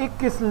21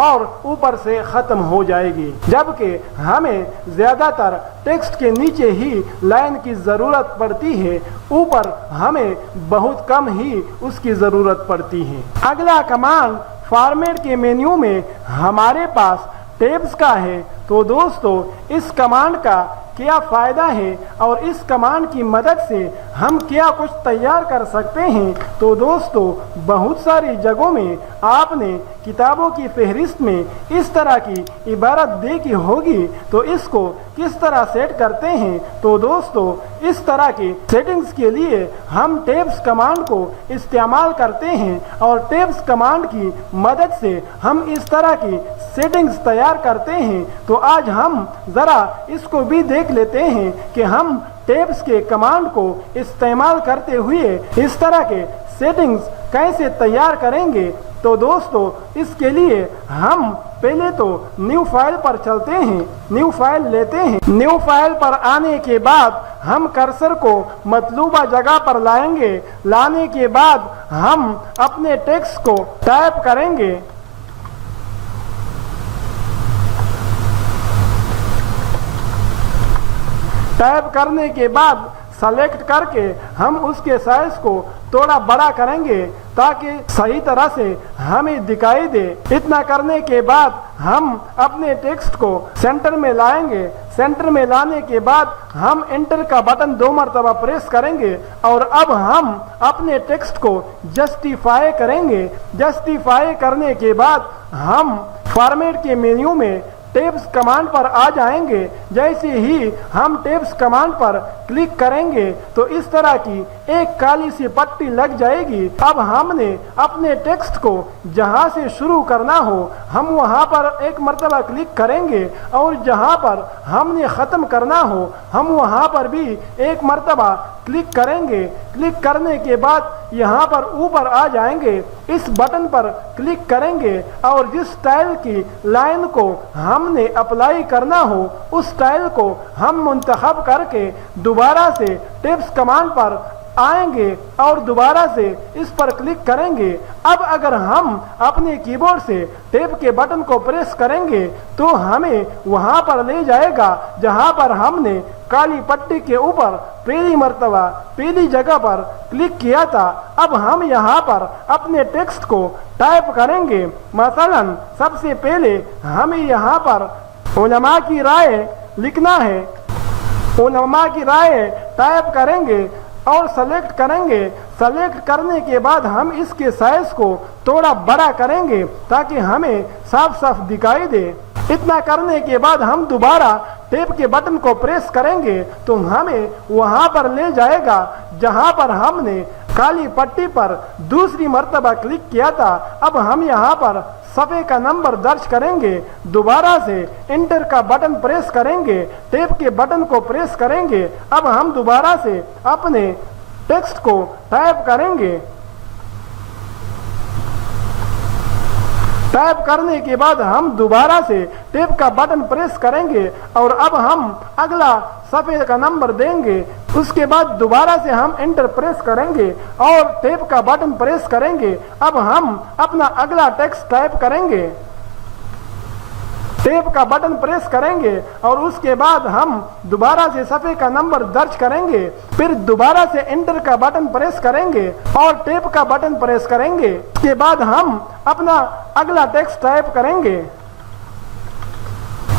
اور اوپر سے ختم ہو جائے گی، جبکہ ہمیں زیادہ تر ٹیکسٹ کے نیچے ہی لائن کی ضرورت پڑتی ہے، اوپر ہمیں بہت کم ہی اس کی ضرورت پڑتی ہے۔ اگلا کمانڈ فارمیٹ کے مینیو میں ہمارے پاس ٹیبز کا ہے۔ تو دوستو اس کمانڈ کا کیا فائدہ ہے اور اس کمانڈ کی مدد سے ہم کیا کچھ تیار کر سکتے ہیں؟ تو دوستو بہت ساری جگہوں میں آپ نے کتابوں کی فہرست میں اس طرح کی عبارت دیکھی ہوگی، تو اس کو کس طرح سیٹ کرتے ہیں؟ تو دوستو اس طرح کی سیٹنگز کے لیے ہم ٹیبز کمانڈ کو استعمال کرتے ہیں، اور ٹیبز کمانڈ کی مدد سے ہم اس طرح کی سیٹنگز تیار کرتے ہیں۔ تو آج ہم ذرا اس کو بھی دیکھ لیتے ہیں کہ ہم ٹیبز کے کمانڈ کو استعمال کرتے ہوئے اس طرح کے سیٹنگز کیسے تیار کریں گے۔ تو دوستو اس کے لیے ہم پہلے تو نیو فائل پر چلتے ہیں، نیو فائل لیتے ہیں۔ نیو فائل پر آنے کے بعد ہم کرسر کو مطلوبہ جگہ پر لائیں گے، لانے کے بعد ہم اپنے ٹیکسٹ کو ٹائپ کریں گے۔ ٹائپ کرنے کے بعد سلیکٹ کر کے ہم اس کے سائز کو تھوڑا بڑا کریں گے تاکہ صحیح طرح سے ہمیں دکھائی دے۔ اتنا کرنے کے بعد ہم اپنے ٹیکسٹ کو سینٹر میں لائیں گے۔ سینٹر میں لانے کے بعد ہم انٹر کا بٹن 2 مرتبہ پریس کریں گے، اور اب ہم اپنے ٹیکسٹ کو جسٹیفائی کریں گے۔ جسٹیفائی کرنے کے بعد ہم فارمیٹ کے مینیو میں ٹیبز کمانڈ پر آ جائیں گے۔ جیسے ہی ہم ٹیبز کمانڈ پر کلک کریں گے تو اس طرح کی ایک کالی سی پٹی لگ جائے گی۔ اب ہم نے اپنے ٹیکسٹ کو جہاں سے شروع کرنا ہو ہم وہاں پر ایک مرتبہ کلک کریں گے، اور جہاں پر ہم نے ختم کرنا ہو ہم وہاں پر بھی ایک مرتبہ کلک کریں گے۔ کلک کرنے کے بعد یہاں پر اوپر آ جائیں گے، اس بٹن پر کلک کریں گے، اور جس سٹائل کی لائن کو ہم نے اپلائی کرنا ہو اس سٹائل کو ہم منتخب کر کے دوبارہ سے ٹیبز کمانڈ پر آئیں گے اور دوبارہ سے اس پر کلک کریں گے۔ اب اگر ہم اپنے کی بورڈ سے ٹیب کے بٹن کو پریس کریں گے تو ہمیں وہاں پر لے جائے گا جہاں پر ہم نے کالی پٹی کے اوپر پہلی مرتبہ پہلی جگہ پر کلک کیا تھا۔ اب ہم یہاں پر اپنے ٹیکسٹ کو ٹائپ کریں گے۔ مثلا سب سے پہلے ہمیں یہاں پر علماء کی رائے لکھنا ہے۔ علماء کی رائے ٹائپ کریں گے اور سلیکٹ کریں گے۔ سلیکٹ کرنے کے بعد ہم اس کے سائز کو تھوڑا بڑا کریں گے تاکہ ہمیں صاف صاف دکھائی دے۔ اتنا کرنے کے بعد ہم دوبارہ ٹیب کے بٹن کو پریس کریں گے تو ہمیں وہاں پر لے جائے گا جہاں پر ہم نے کالی پٹی پر دوسری مرتبہ کلک کیا تھا۔ اب ہم یہاں پر صفحے کا نمبر درج کریں گے، دوبارہ سے انٹر کا بٹن پریس کریں گے، ٹیب کے بٹن کو پریس کریں گے۔ اب ہم دوبارہ سے اپنے ٹیکسٹ کو ٹائپ کریں گے۔ ٹائپ کرنے کے بعد ہم دوبارہ سے ٹیب کا بٹن پریس کریں گے، اور اب ہم اگلا صفحے کا نمبر دیں گے۔ اس کے بعد دوبارہ سے ہم انٹر پریس کریں گے اور ٹیب کا بٹن پریس کریں گے۔ اب ہم اپنا اگلا ٹیکسٹ ٹائپ کریں گے۔ ٹیب کا بٹن پریس کریں گے اور اس کے بعد ہم دوبارہ سے صفحے کا نمبر درج کریں گے، پھر دوبارہ سے انٹر کا بٹن پریس کریں گے اور ٹیب کا بٹن پریس کریں گے۔ اس کے بعد ہم اپنا اگلا ٹیکسٹ ٹائپ کریں گے۔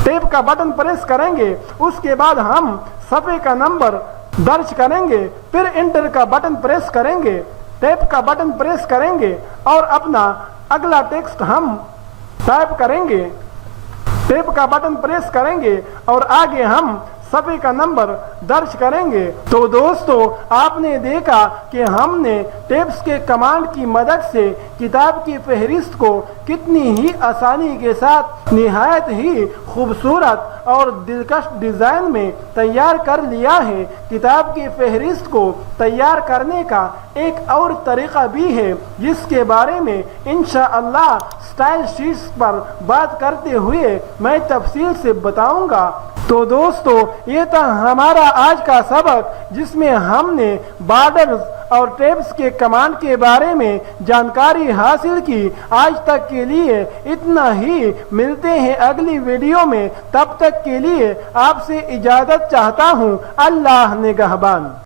ٹیب کا بٹن پریس کریں گے، اس کے بعد ہم صفحے کا نمبر درج کریں گے، پھر انٹر کا بٹن پریس کریں گے، ٹیب کا بٹن پریس کریں گے اور اپنا اگلا ٹیکسٹ ہم ٹائپ کریں گے۔ ٹیب کا بٹن پریس کریں گے اور آگے ہم صفحے کا نمبر درج کریں گے۔ تو دوستو آپ نے دیکھا کہ ہم نے ٹیبز کے کمانڈ کی مدد سے کتاب کی فہرست کو کتنی ہی آسانی کے ساتھ نہایت ہی خوبصورت اور دلکش ڈیزائن میں تیار کر لیا ہے۔ کتاب کی فہرست کو تیار کرنے کا ایک اور طریقہ بھی ہے جس کے بارے میں انشاءاللہ سٹائل شیٹس پر بات کرتے ہوئے میں تفصیل سے بتاؤں گا۔ تو دوستو یہ تھا ہمارا آج کا سبق، جس میں ہم نے بارڈرز اور ٹیبس کے کمانڈ کے بارے میں جانکاری حاصل کی۔ آج تک کے لیے اتنا ہی، ملتے ہیں اگلی ویڈیو میں، تب تک کے لیے آپ سے اجازت چاہتا ہوں۔ اللہ نگہبان۔